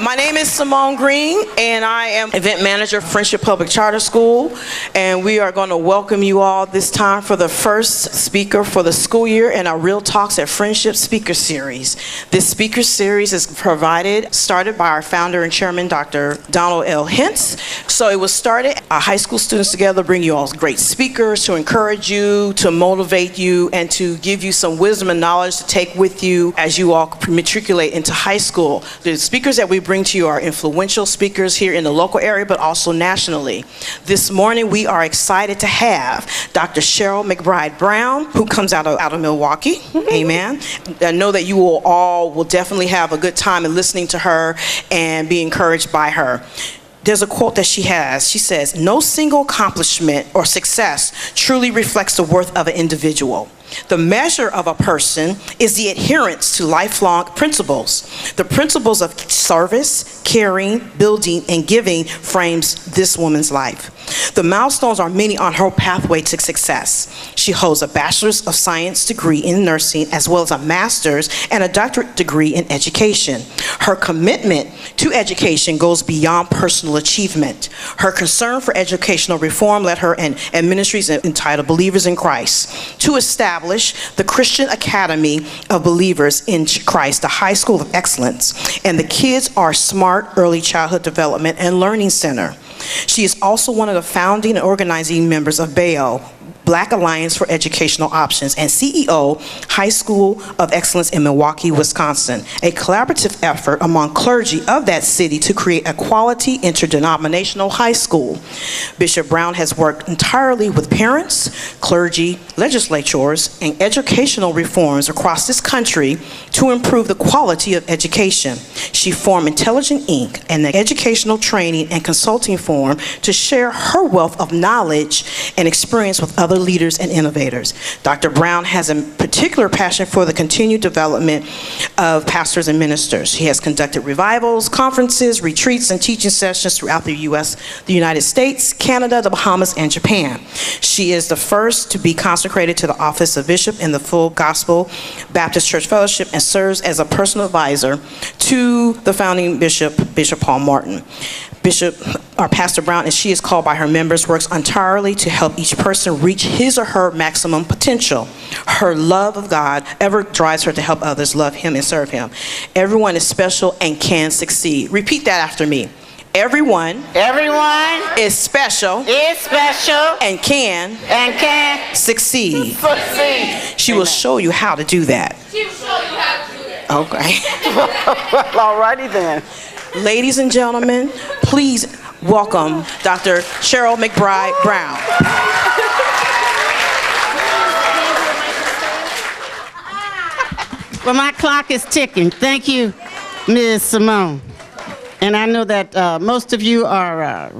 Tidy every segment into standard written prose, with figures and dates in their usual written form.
My name is Simone Green, and I am event manager of Friendship Public Charter School, and we are going to welcome you all this time for the first speaker for the school year in our Real Talks at Friendship Speaker Series. This speaker series is started by our founder and chairman, Dr. Donald L. Hintz. So it was started, our high school students together bring you all great speakers to encourage you, to motivate you, and to give you some wisdom and knowledge to take with you as you all matriculate into high school. The speakers that we bring to you are influential speakers here in the local area, but also nationally. This morning, we are excited to have Dr. Cheryl McBride Brown, who comes out of Milwaukee. Amen. I know that you will definitely have a good time in listening to her and be encouraged by her. There's a quote that she has. She says, "No single accomplishment or success truly reflects the worth of an individual. The measure of a person is the adherence to lifelong principles. The principles of service, caring, building, and giving frames this woman's life. The milestones are many on her pathway to success. She holds a Bachelor's of Science degree in nursing, as well as a Master's and a doctorate degree in education. Her commitment to education goes beyond personal achievement. Her concern for educational reform led her and ministries entitled Believers in Christ to establish the Christian Academy of Believers in Christ, the High School of Excellence, and the Kids Are Smart Early Childhood Development and Learning Center. She is also one of the founding and organizing members of BAO, Black Alliance for Educational Options, and CEO, High School of Excellence in Milwaukee, Wisconsin, a collaborative effort among clergy of that city to create a quality interdenominational high school. Bishop Brown has worked entirely with parents, clergy, legislators, and educational reforms across this country to improve the quality of education. She formed Intelligent Inc., an educational training and consulting firm to share her wealth of knowledge and experience with other leaders and innovators. Dr. Brown has a particular passion for the continued development of pastors and ministers. He has conducted revivals, conferences, retreats, and teaching sessions throughout the U.S., the United States, Canada, the Bahamas, and Japan. She is the first to be consecrated to the office of bishop in the Full Gospel Baptist Church Fellowship and serves as a personal advisor to the founding bishop, Bishop Paul Martin. Pastor Brown, as she is called by her members, works entirely to help each person reach his or her maximum potential. Her love of God ever drives her to help others love Him and serve Him. Everyone is special and can succeed. Repeat that after me. Everyone is special and can succeed. She will show you how to do that. Okay. All righty then. Ladies and gentlemen, please welcome Dr. Cheryl McBride Brown. Well, my clock is ticking. Thank you, Ms. Simone. And I know that most of you are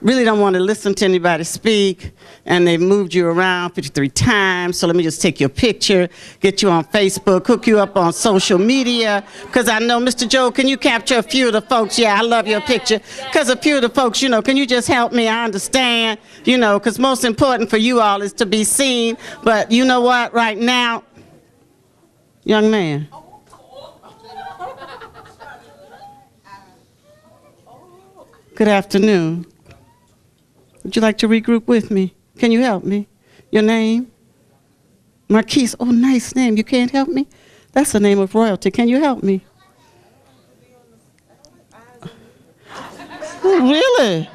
really don't want to listen to anybody speak, and they've moved you around 53 times, so let me just take your picture, get you on Facebook, hook you up on social media, because I know, Mr. Joe, can you capture a few of the folks? Yeah, I love your picture, because a few of the folks, can you just help me? I understand, because most important for you all is to be seen, but you know what, right now, young man, good afternoon. Would you like to regroup with me? Can you help me? Your name? Marquise. Oh, nice name. You can't help me? That's the name of royalty. Can you help me? Oh, really?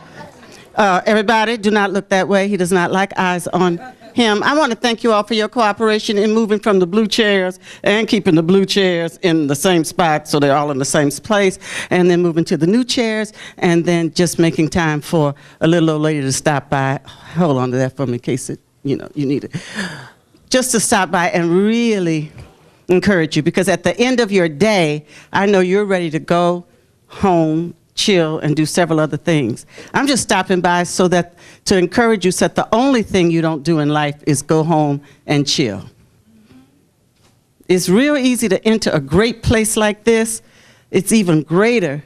Everybody, do not look that way. He does not like eyes on him. I want to thank you all for your cooperation in moving from the blue chairs and keeping the blue chairs in the same spot so they're all in the same place, and then moving to the new chairs, and then just making time for a little old lady to stop by. Hold on to that for me in case you need it. Just to stop by and really encourage you, because at the end of your day, I know you're ready to go home, chill, and do several other things. I'm just stopping by to encourage you that the only thing you don't do in life is go home and chill. It's real easy to enter a great place like this. It's even greater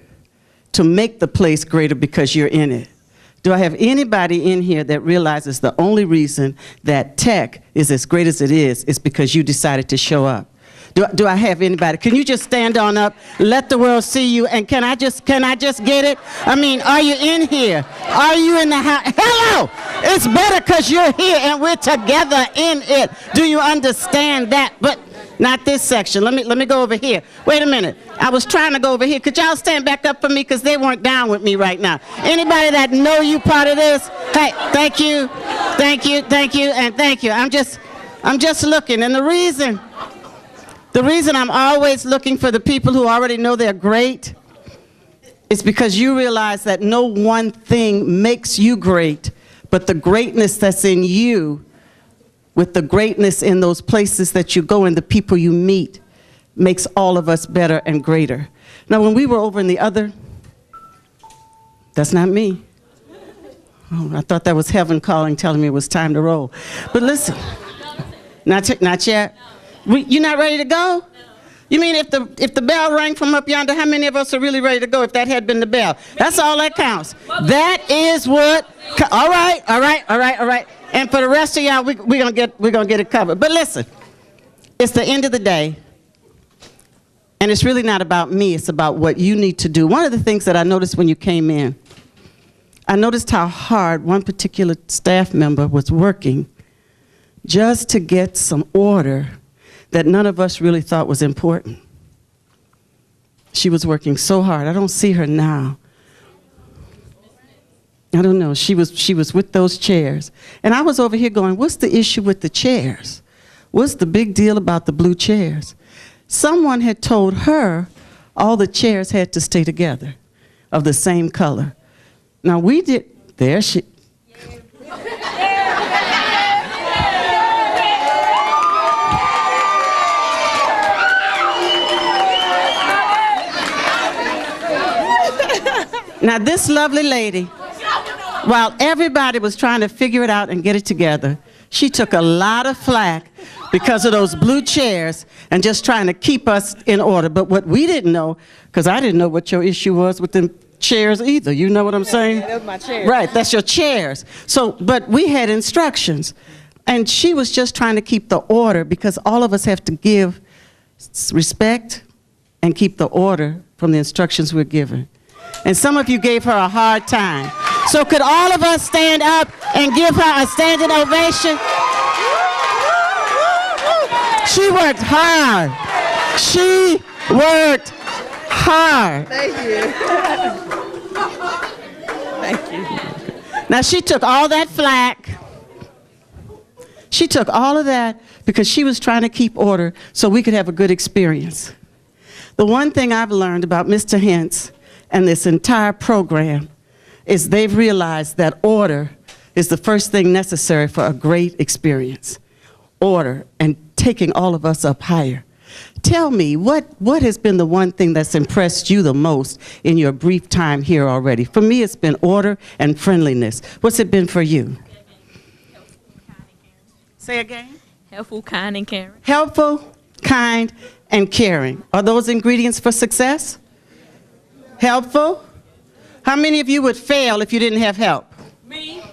to make the place greater because you're in it. Do I have anybody in here that realizes the only reason that tech is as great as it is because you decided to show up? Do I have anybody? Can you just stand on up, let the world see you, and can I just get it? I mean, are you in here? Are you in the house? Hello! It's better because you're here and we're together in it. Do you understand that? But not this section. Let me go over here. Wait a minute. I was trying to go over here. Could y'all stand back up for me because they weren't down with me right now. Anybody that know you part of this? Hey, thank you, and thank you. I'm just looking, and the reason I'm always looking for the people who already know they're great is because you realize that no one thing makes you great, but the greatness that's in you with the greatness in those places that you go and the people you meet makes all of us better and greater. Now, when we were over in the other, that's not me. Oh, I thought that was heaven calling, telling me it was time to roll. But listen, not yet. You're not ready to go? You mean if the bell rang from up yonder, how many of us are really ready to go if that had been the bell? That's all that counts. That is what, all right. And for the rest of y'all, we're gonna get it covered. But listen, it's the end of the day, and it's really not about me, it's about what you need to do. One of the things that I noticed when you came in, I noticed how hard one particular staff member was working just to get some order that none of us really thought was important. She was working so hard. I don't see her now. I don't know. She was with those chairs. And I was over here going, what's the issue with the chairs? What's the big deal about the blue chairs? Someone had told her all the chairs had to stay together of the same color. Now we did, there she, now this lovely lady, while everybody was trying to figure it out and get it together, she took a lot of flack because of those blue chairs and just trying to keep us in order. But what we didn't know, because I didn't know what your issue was with them chairs either. You know what I'm saying? Yeah, that's my chairs. Right, that's your chairs. So, but we had instructions. And she was just trying to keep the order because all of us have to give respect and keep the order from the instructions we're given. And some of you gave her a hard time. So could all of us stand up and give her a standing ovation? She worked hard. She worked hard. Thank you. Thank you. Now she took all that flack. She took all of that because she was trying to keep order so we could have a good experience. The one thing I've learned about Mr. Hintz and this entire program is they've realized that order is the first thing necessary for a great experience. Order and taking all of us up higher. Tell me, what has been the one thing that's impressed you the most in your brief time here already? For me, it's been order and friendliness. What's it been for you? Say again? Helpful, kind, and caring. Helpful, kind, and caring. Are those ingredients for success? Helpful? How many of you would fail if you didn't have help? Me.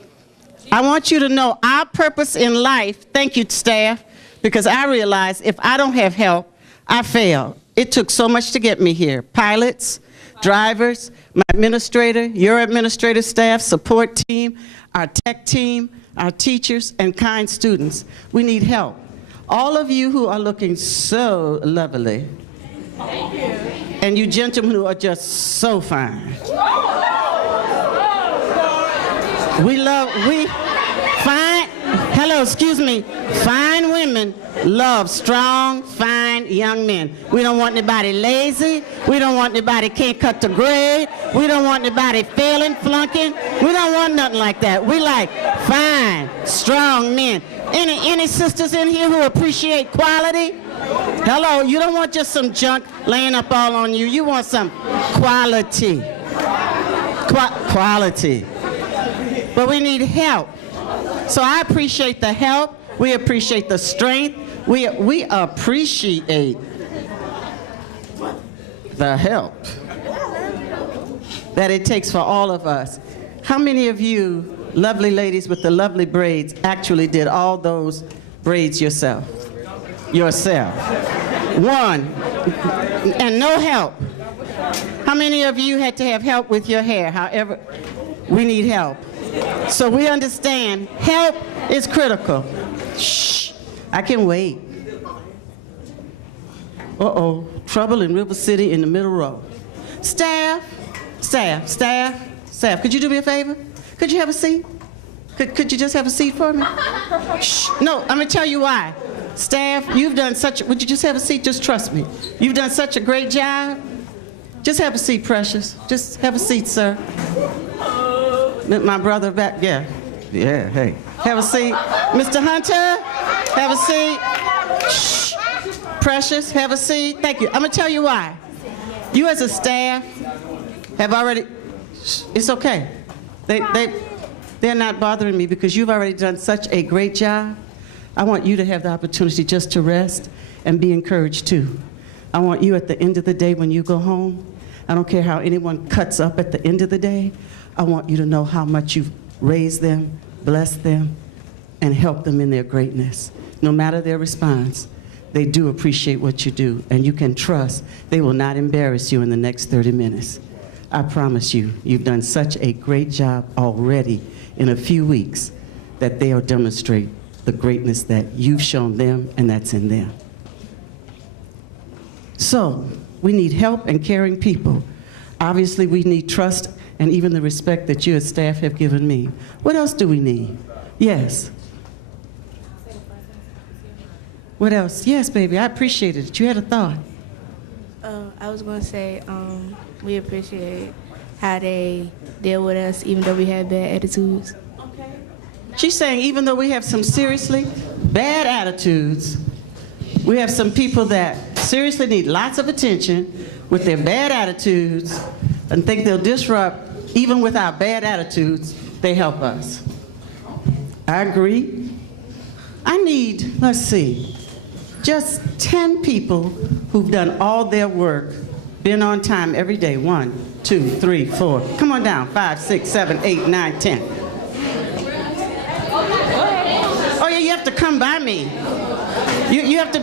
I want you to know our purpose in life, thank you, staff, because I realize if I don't have help, I fail. It took so much to get me here. Pilots, drivers, my administrator, your administrative staff, support team, our tech team, our teachers, and kind students. We need help. All of you who are looking so lovely. Thank you. And you gentlemen who are just so fine. Fine women love strong, fine young men. We don't want anybody lazy. We don't want anybody can't cut the grade. We don't want anybody failing, flunking. We don't want nothing like that. We like fine, strong men. Any sisters in here who appreciate quality? Hello, you don't want just some junk laying up all on you. You want some quality. Quality. But we need help. So I appreciate the help. We appreciate the strength. We appreciate the help that it takes for all of us. How many of you lovely ladies with the lovely braids actually did all those braids yourself? One. And no help. How many of you had to have help with your hair? However, we need help. So we understand help is critical. Shh, I can wait. Uh-oh, trouble in River City in the middle row. Staff, could you do me a favor? Could you have a seat? Could you just have a seat for me? Shh, no, I'm gonna tell you why. Staff, you've done would you just have a seat? Just trust me. You've done such a great job. Just have a seat, precious. Just have a seat, sir. My brother back, yeah, hey. Have a seat. Mr. Hunter, have a seat. Shh. Precious, have a seat. Thank you. I'm gonna tell you why. You as a staff have already, it's okay. They're not bothering me because you've already done such a great job. I want you to have the opportunity just to rest and be encouraged too. I want you at the end of the day when you go home, I don't care how anyone cuts up at the end of the day, I want you to know how much you've raised them, blessed them, and helped them in their greatness. No matter their response, they do appreciate what you do, and you can trust they will not embarrass you in the next 30 minutes. I promise you, you've done such a great job already in a few weeks that they'll demonstrate the greatness that you've shown them and that's in them. So, we need help and caring people. Obviously, we need trust and even the respect that you as staff have given me. What else do we need? Yes. What else? Yes, baby, I appreciated it. You had a thought. I was going to say we appreciate how they deal with us even though we have bad attitudes. Okay. She's saying even though we have some seriously bad attitudes, we have some people that seriously need lots of attention with their bad attitudes and think they'll disrupt. Even with our bad attitudes, they help us. I agree. I need, let's see, just 10 people who've done all their work, been on time every day. 1, 2, 3, 4. Come on down. 5, 6, 7, 8, 9, 10. Oh yeah, you have to come by me. You have to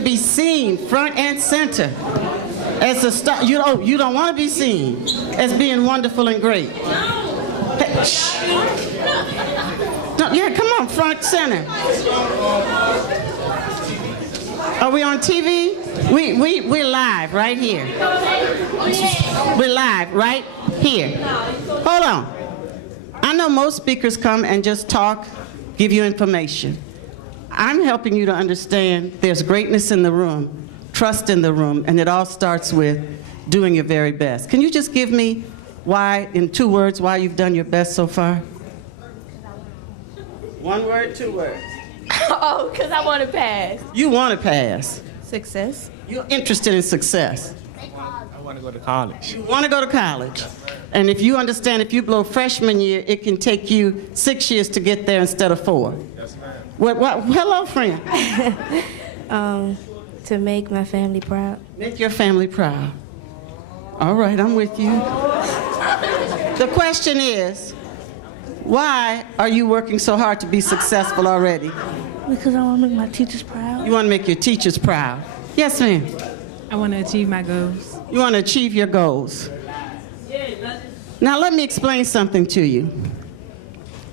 be seen front and center as a star. You don't want to be seen as being wonderful and great. Hey, shh. No, yeah, come on, front center. Are we on TV? We're live right here. We're live right here. Hold on. I know most speakers come and just talk, give you information. I'm helping you to understand there's greatness in the room, trust in the room, and it all starts with doing your very best. Can you just give me why, in 2 words, why you've done your best so far? 1 word, 2 words. Oh, because I want to pass. You want to pass. Success. You're interested in success. I want to go to college. You want to go to college. And if you understand, if you blow freshman year, it can take you 6 years to get there instead of 4. Yes, ma'am. Hello, friend. To make my family proud. Make your family proud. All right, I'm with you. The question is, why are you working so hard to be successful already? Because I want to make my teachers proud. You want to make your teachers proud. Yes, ma'am. I want to achieve my goals. You want to achieve your goals. Now let me explain something to you.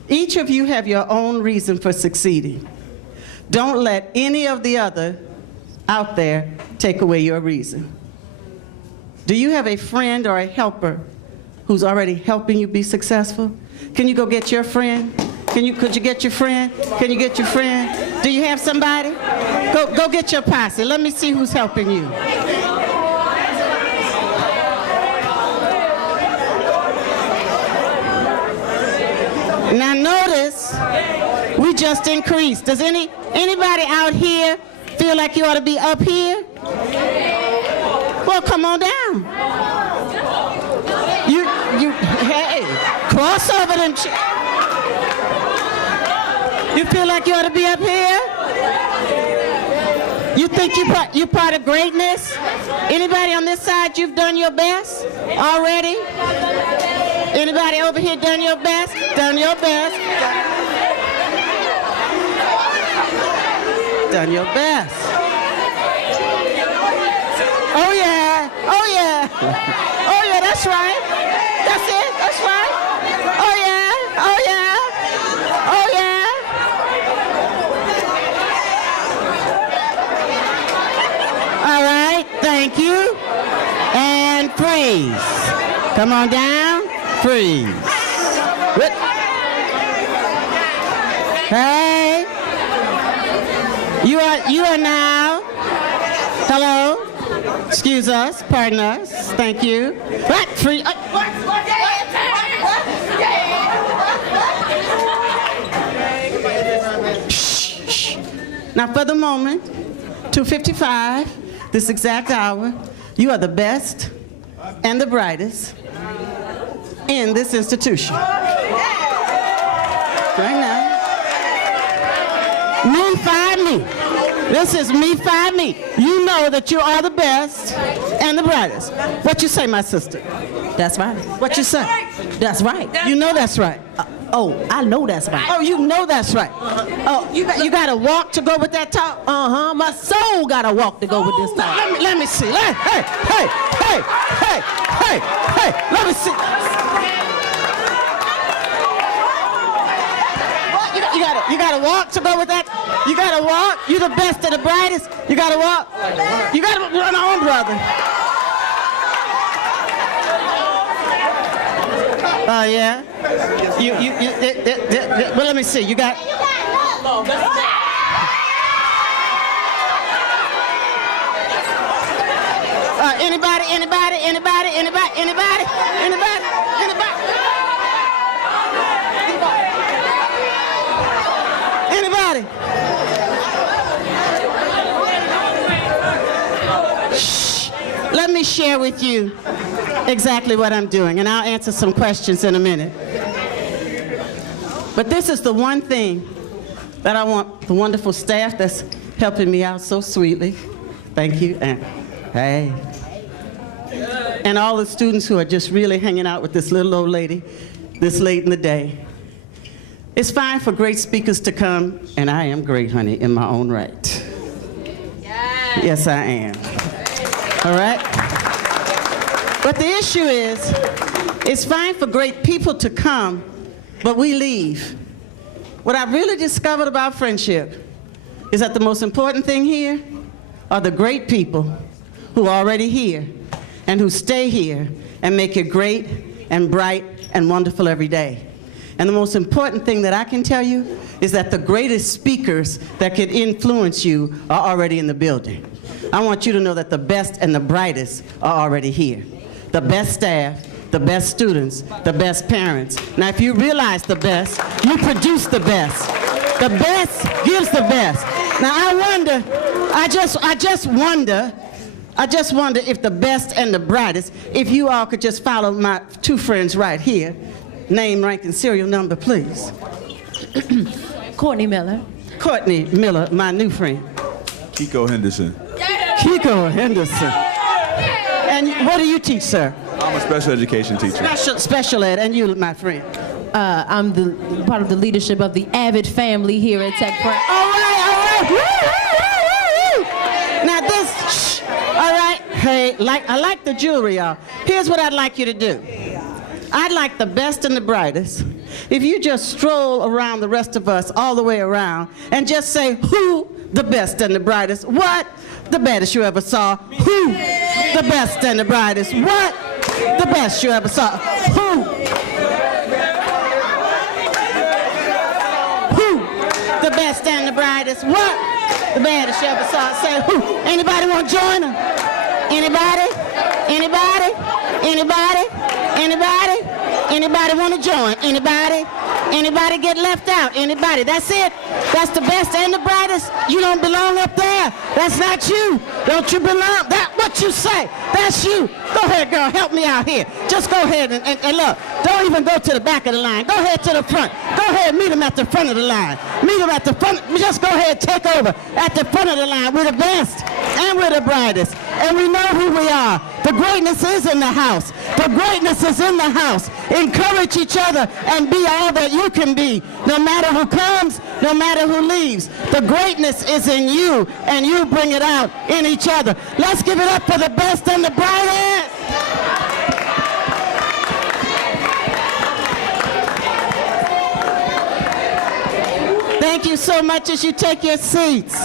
Each of you have your own reason for succeeding. Don't let any of the other out there take away your reason. Do you have a friend or a helper who's already helping you be successful? Can you go get your friend? Could you get your friend? Can you get your friend? Do you have somebody? Go get your posse. Let me see who's helping you. Now notice, we just increased. Does anybody out here feel like you ought to be up here? Well, come on down. Hey, cross over them. You feel like you ought to be up here? You think you're part of greatness? Anybody on this side, you've done your best already? Anybody over here done your best? Done your best? Done your best. Oh, yeah. Oh, yeah. Oh, yeah, that's right. That's it. That's right. Oh, yeah. Oh, yeah. Oh, yeah. All right. Thank you. And freeze. Come on down. Freeze. Good. Hey. You are now. Hello. Excuse us. Pardon us. Thank you. What? Free. Shh. Now, for the moment, 2:55, this exact hour, you are the best and the brightest in this institution. Right now. Me, find me. This is me, find me. You know that you are the best and the brightest. What you say, my sister? That's right. What you say? That's right. You know that's right. Oh, I know that's right. Oh, you know that's right. Oh, you got to walk to go with that talk? Uh-huh. My soul got to walk to go with this talk. Let me see. Hey. Let me see. You gotta walk to go with that. You gotta walk. You the best and the brightest. You gotta walk. You gotta run on, brother. Oh yeah. Well, let me see. You got. Anybody? Shh. Let me share with you exactly what I'm doing, and I'll answer some questions in a minute. But this is the one thing that I want the wonderful staff that's helping me out so sweetly. Thank you. And hey. And all the students who are just really hanging out with this little old lady this late in the day. It's fine for great speakers to come, and I am great, honey, in my own right. Yes, I am. All right? But the issue is, it's fine for great people to come, but we leave. What I've really discovered about friendship is that the most important thing here are the great people who are already here and who stay here and make it great and bright and wonderful every day. And the most important thing that I can tell you is that the greatest speakers that could influence you are already in the building. I want you to know that the best and the brightest are already here. The best staff, the best students, the best parents. Now, if you realize the best, you produce the best. The best gives the best. Now, I just wonder if the best and the brightest, if you all could just follow my two friends right here. Name, rank, and serial number, please. Courtney Miller. Courtney Miller, my new friend. Kiko Henderson. Kiko Henderson. And what do you teach, sir? I'm a special education teacher. Special ed, and you, my friend. I'm the part of the leadership of the Avid family here at Tech Prep. All right. Woo. Now this, all right. Hey, I like the jewelry, y'all. Here's what I'd like you to do. I'd like the best and the brightest if you just stroll around the rest of us all the way around and just say, who the best and the brightest? What? The baddest you ever saw? Who? The best and the brightest? What? The best you ever saw? Who? Who? The best and the brightest? What? The baddest you ever saw? Say who? Anybody want to join them? Anybody? Anybody? Anybody? Anybody? Anybody want to join? Anybody? Anybody get left out? Anybody? That's it. That's the best and the brightest. You don't belong up there. That's not you. Don't you belong? That what you say? That's you. Go ahead, girl. Help me out here. Just go ahead and look. Don't even go to the back of the line. Go ahead to the front. Go ahead. Meet them at the front of the line. Meet them at the front. Just go ahead. Take over at the front of the line. We're the best and we're the brightest. And we know who we are. The greatness is in the house. The greatness is in the house. Encourage each other and be all that you can be. No matter who comes, no matter who leaves. The greatness is in you, and you bring it out in each other. Let's give it up for the best and the brightest. Thank you so much as you take your seats.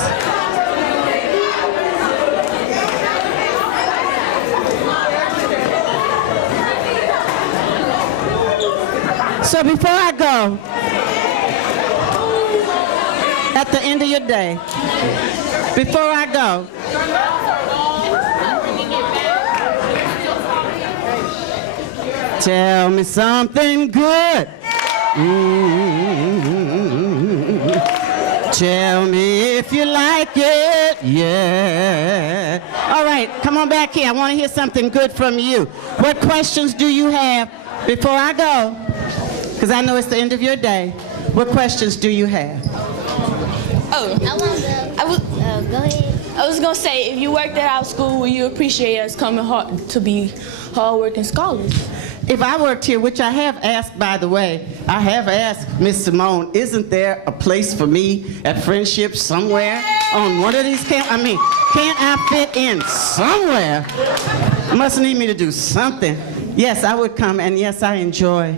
So before I go, at the end of your day, before I go, tell me something good. Tell me if you like it, yeah. All right, come on back here. I want to hear something good from you. What questions do you have before I go? Because I know it's the end of your day. What questions do you have? Oh, go ahead. I was gonna say, if you worked at our school, will you appreciate us coming hard to be hardworking scholars? If I worked here, which I have asked, by the way, I have asked Miss Simone, isn't there a place for me at Friendship somewhere on one of these camps? I mean, can't I fit in somewhere? Must need me to do something. Yes, I would come, and yes, I enjoy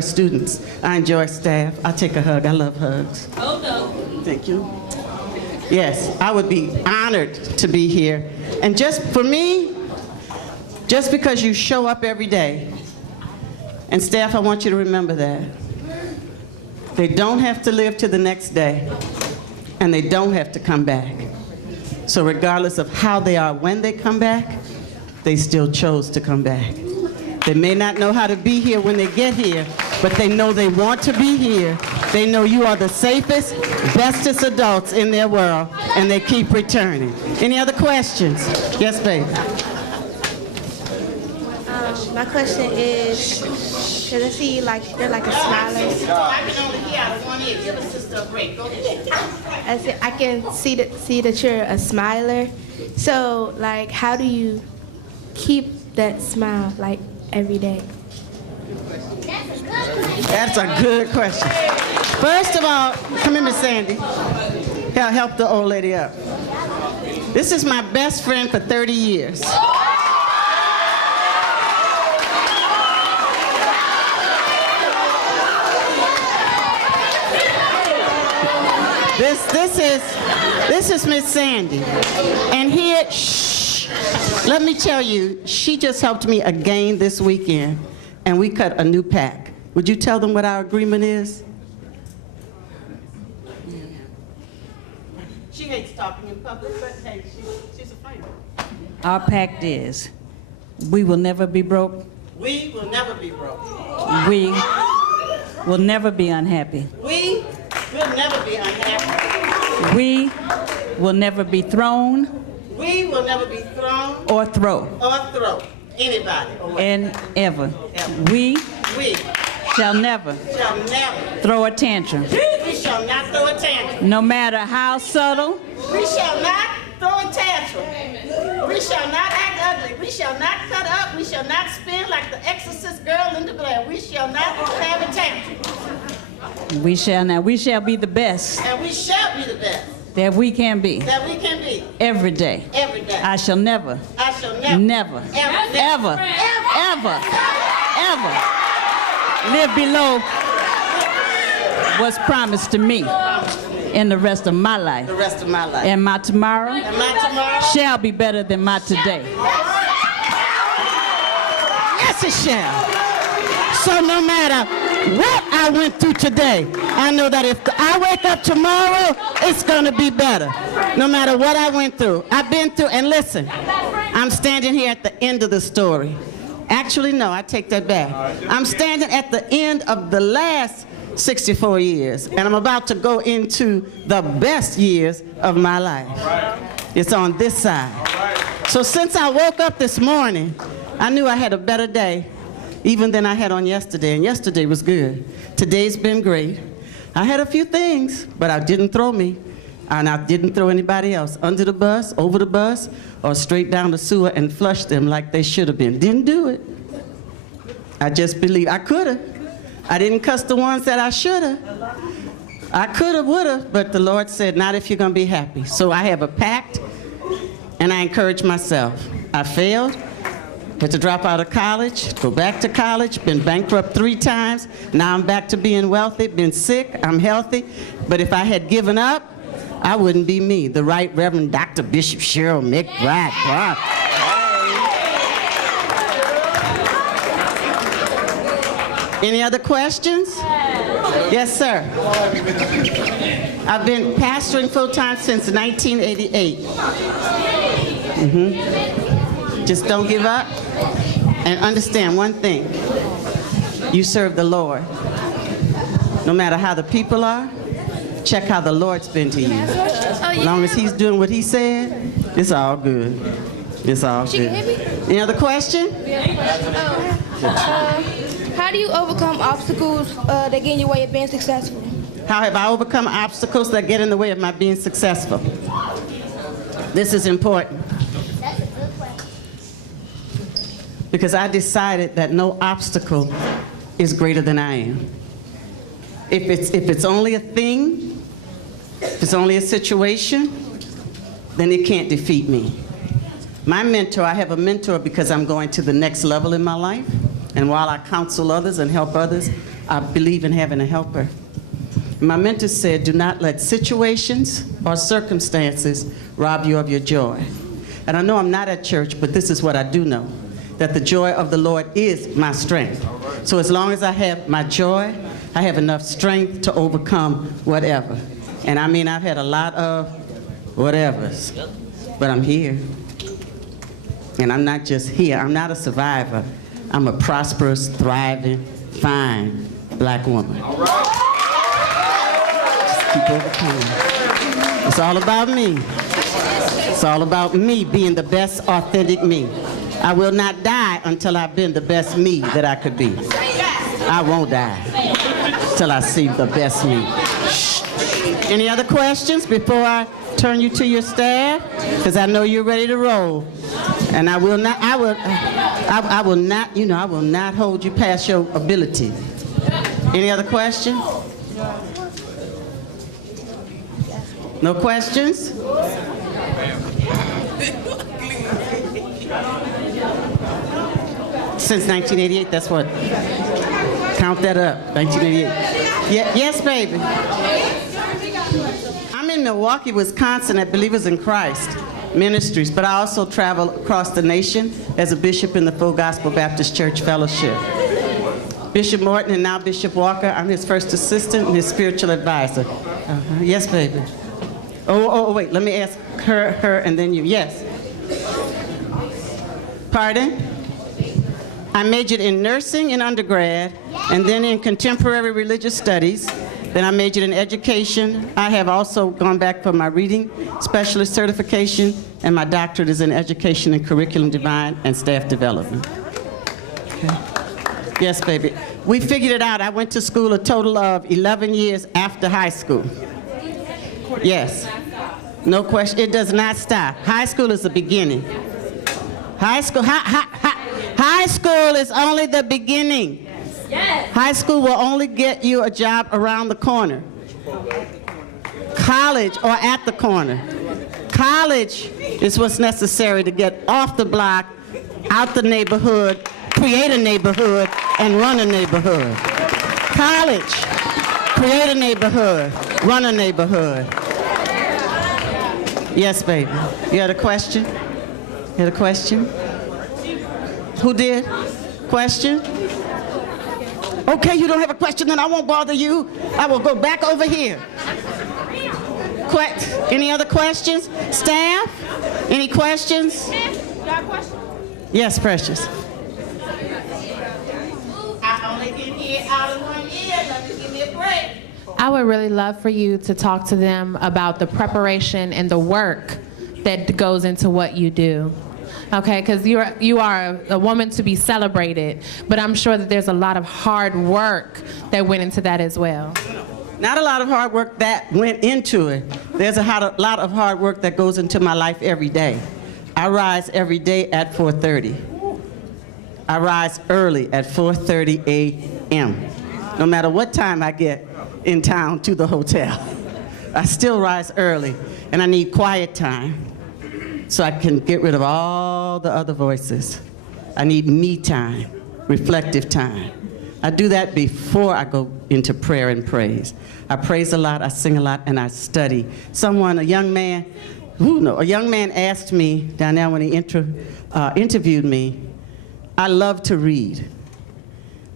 students. I enjoy staff. I'll take a hug. I love hugs. Oh, no. Thank you. Yes, I would be honored to be here. And just for me, just because you show up every day, and staff, I want you to remember that. They don't have to live to the next day, and they don't have to come back. So regardless of how they are when they come back, they still chose to come back. They may not know how to be here when they get here, but they know they want to be here. They know you are the safest, bestest adults in their world, and they keep returning. Any other questions? Yes, babe. My question is, because I see they're like a smiler. I can only hear out of one ear. Give a sister a break. Go ahead. I can see that you're a smiler. So, like, how do you keep that smile, like, every day? That's a good question. First of all, come here, Miss Sandy. Help the old lady up. This is my best friend for 30 years. This is Miss Sandy. And here, shh, let me tell you, she just helped me again this weekend, and we cut a new pack. Would you tell them what our agreement is? She hates talking in public, but hey, she's a fighter. Our pact is, we will never be broke. We will never be broke. We will never be unhappy. We will never be unhappy. We will never be thrown We will never be thrown or throw. Anybody away. And ever. We shall never throw a tantrum. We shall not throw a tantrum. No matter how subtle, We shall not throw a tantrum. We shall not act ugly. We shall not cut up. We shall not spin like the exorcist girl in the Blair. We shall not have a tantrum. we shall not. We shall be the best And we shall be the best that we can be that we can be every day. every day. I shall never, I shall never, ever live below what's promised to me in the rest of my life. the rest of my life. And my tomorrow And my tomorrow, shall be better than my today. yes, it shall. So no matter what I went through today, I know that if I wake up tomorrow, it's going to be better. No matter what I went through. I've been through, and listen, I'm standing here at the end of the story. Actually, no, I take that back. I'm standing at the end of the last 64 years, and I'm about to go into the best years of my life. It's on this side. So since I woke up this morning, I knew I had a better day even than I had on yesterday, and yesterday was good. Today's been great. I had a few things, but I didn't throw me. And I didn't throw anybody else under the bus, over the bus, or straight down the sewer and flush them like they should have been. Didn't do it. I just believe I could have. I didn't cuss the ones that I should have. I could have, would have, but the Lord said, not if you're going to be happy. So I have a pact, and I encourage myself. I failed, had to drop out of college, go back to college, been bankrupt 3 times. Now I'm back to being wealthy, been sick, I'm healthy. But if I had given up, I wouldn't be me. The Right Reverend Dr. Bishop Cheryl McBride. Wow. Any other questions? Yes, sir. I've been pastoring full-time since 1988. Just don't give up and understand one thing. You serve the Lord. No matter how the people are, check how the Lord's been to you. As long as he's doing what he said, it's all good. It's all good. Any other question? How do you overcome obstacles that get in your way of being successful? How have I overcome obstacles that get in the way of my being successful? This is important. That's a good question. Because I decided that no obstacle is greater than I am. If it's only a thing, if it's only a situation, then it can't defeat me. My mentor, I have a mentor because I'm going to the next level in my life. And while I counsel others and help others, I believe in having a helper. My mentor said, do not let situations or circumstances rob you of your joy. And I know I'm not at church, but this is what I do know, that the joy of the Lord is my strength. So as long as I have my joy, I have enough strength to overcome whatever. And I mean, I've had a lot of whatevers, but I'm here. And I'm not just here, I'm not a survivor. I'm a prosperous, thriving, fine black woman. All right. Just keep overcoming. It's all about me. It's all about me being the best authentic me. I will not die until I've been the best me that I could be. I won't die till I see the best me. Shh. Any other questions before I turn you to your staff? Because I know you're ready to roll. And I will not, I will not, you know, I will not hold you past your ability. Any other questions? No questions? Since 1988, that's what? Count that up, 1988. Yeah, yes, baby. I'm in Milwaukee, Wisconsin at Believers in Christ Ministries, but I also travel across the nation as a bishop in the Full Gospel Baptist Church Fellowship. Bishop Morton and now Bishop Walker, I'm his first assistant and his spiritual advisor. Yes, baby. Oh, wait, let me ask her, and then you. Yes. Pardon? I majored in nursing in undergrad, and then in contemporary religious studies. Then I majored in education. I have also gone back for my reading specialist certification, and my doctorate is in education and curriculum design and staff development. Okay. Yes, baby. We figured it out. I went to school a total of 11 years after high school. Yes. No question. It does not stop. High school is the beginning. High school, high school is only the beginning. Yes. High school will only get you a job around the corner. College or at the corner. College is what's necessary to get off the block, out the neighborhood, create a neighborhood, and run a neighborhood. College, create a neighborhood, run a neighborhood. Yes, baby. You had a question? You had a question? Who did? Question? Okay, you don't have a question, then I won't bother you. I will go back over here. Any other questions? Staff? Any questions? Yes, Precious. I only get here out of 1 year. Let me give me a break. I would really love for you to talk to them about the preparation and the work that goes into what you do. Okay, because you are a woman to be celebrated, but I'm sure that there's a lot of hard work that went into that as well. Not a lot of hard work that went into it. There's a lot of hard work that goes into my life every day. I rise every day at 4:30. I rise early at 4:30 a.m. No matter what time I get in town to the hotel. I still rise early, and I need quiet time so I can get rid of all the other voices. I need me time, reflective time. I do that before I go into prayer and praise. I praise a lot, I sing a lot, and I study. A young man asked me down there when he interviewed me, I love to read.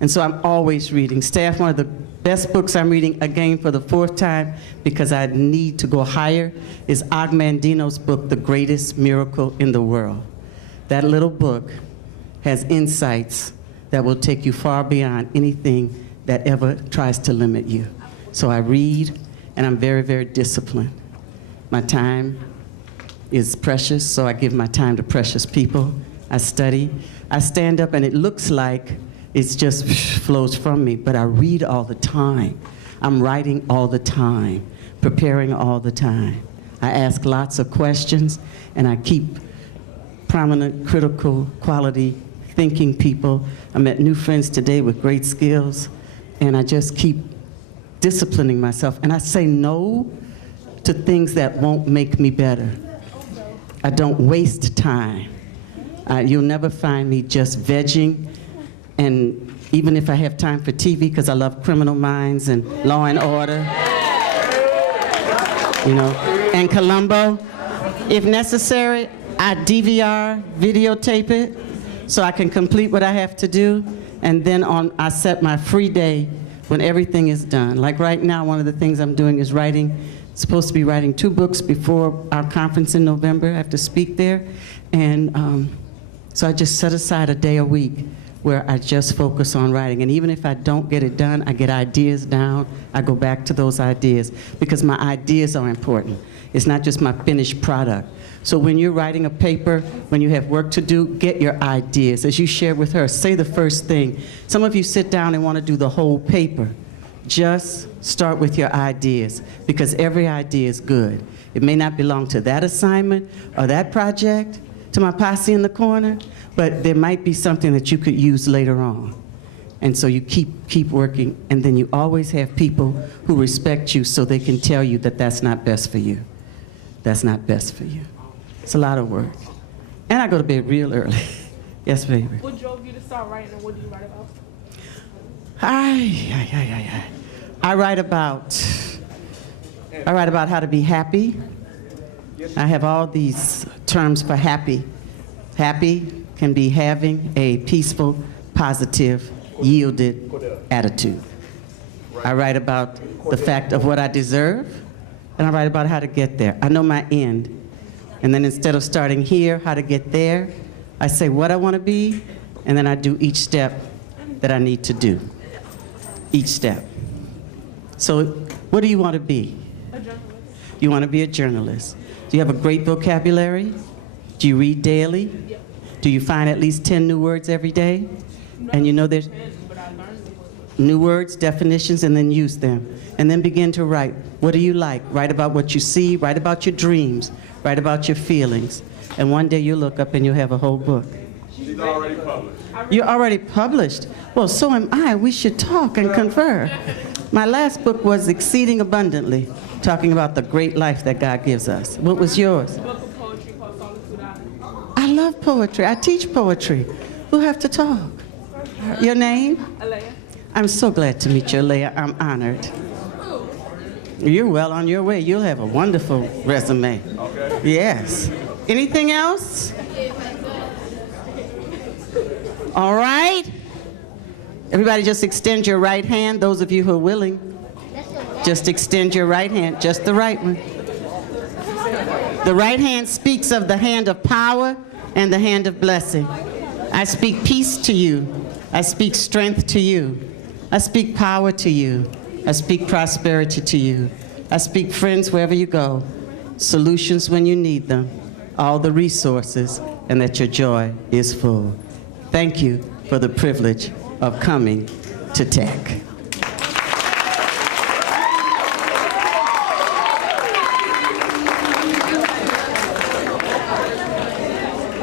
And so I'm always reading. Staff, one of the best books I'm reading again for the 4th time because I need to go higher is Og Mandino's book, The Greatest Miracle in the World. That little book has insights that will take you far beyond anything that ever tries to limit you. So I read, and I'm very, very disciplined. My time is precious, so I give my time to precious people. I study. I stand up, and it looks like it just flows from me, but I read all the time. I'm writing all the time, preparing all the time. I ask lots of questions, and I keep prominent, critical, quality thinking people. I met new friends today with great skills, and I just keep disciplining myself. And I say no to things that won't make me better. I don't waste time. You'll never find me just vegging, and even if I have time for TV, because I love Criminal Minds and Law and Order, and Columbo. If necessary, I DVR, videotape it, so I can complete what I have to do, and then I set my free day when everything is done. Like right now, one of the things I'm doing is supposed to be writing 2 books before our conference in November. I have to speak there, and so I just set aside a day a week where I just focus on writing. And even if I don't get it done, I get ideas down. I go back to those ideas because my ideas are important. It's not just my finished product. So when you're writing a paper, when you have work to do, get your ideas. As you shared with her, say the first thing. Some of you sit down and want to do the whole paper. Just start with your ideas because every idea is good. It may not belong to that assignment or that project, to my posse in the corner, but there might be something that you could use later on. And so you keep working, and then you always have people who respect you so they can tell you that that's not best for you. That's not best for you. It's a lot of work. And I go to bed real early. Yes, baby. What drove you to start writing, and what do you write about? I write about how to be happy. I have all these terms for happy. Happy can be having a peaceful, positive, yielded attitude. I write about the fact of what I deserve, and I write about how to get there. I know my end. And then instead of starting here, how to get there, I say what I want to be, and then I do each step that I need to do. Each step. So what do you want to be? A journalist. You want to be a journalist. Do you have a great vocabulary? Do you read daily? Yeah. Do you find at least 10 new words every day? No, And you know there's 10, but I learned the words. new words, definitions, and then use them. And then begin to write. What do you like? Write about what you see, write about your dreams, write about your feelings. And one day you'll look up and you'll have a whole book. She's already published. You're already published? Well, so am I. We should talk and confer. My last book was Exceeding Abundantly, talking about the great life that God gives us. What was yours? A book of poetry called Solitude Island. I love poetry. I teach poetry. We'll have to talk. Your name? Alea. I'm so glad to meet you, Leah. I'm honored. You're well on your way. You'll have a wonderful resume. Okay. Yes. Anything else? All right. Everybody just extend your right hand. Those of you who are willing, just extend your right hand, just the right one. The right hand speaks of the hand of power and the hand of blessing. I speak peace to you. I speak strength to you. I speak power to you. I speak prosperity to you. I speak friends wherever you go, solutions when you need them, all the resources, and that your joy is full. Thank you for the privilege of coming to Tech.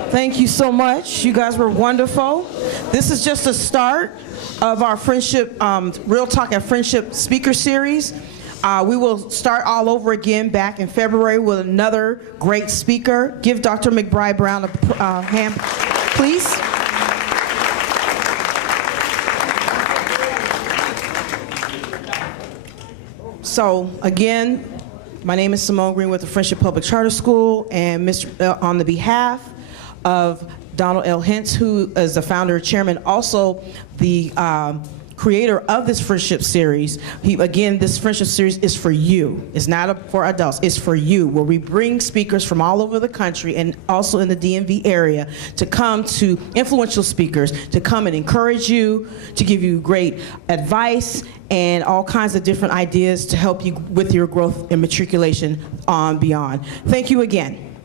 Thank you so much. You guys were wonderful. This is just a start of our Friendship, Real Talk at Friendship speaker series. We will start all over again back in February with another great speaker. Give Dr. McBride Brown a hand, please. So again, my name is Simone Green with the Friendship Public Charter School, and on the behalf of Donald L. Hintz, who is the founder and chairman, also the creator of this friendship series. Again, this friendship series is for you. It's not for adults, it's for you, where we bring speakers from all over the country and also in the DMV area to come, to influential speakers, to come and encourage you, to give you great advice and all kinds of different ideas to help you with your growth and matriculation on beyond. Thank you again.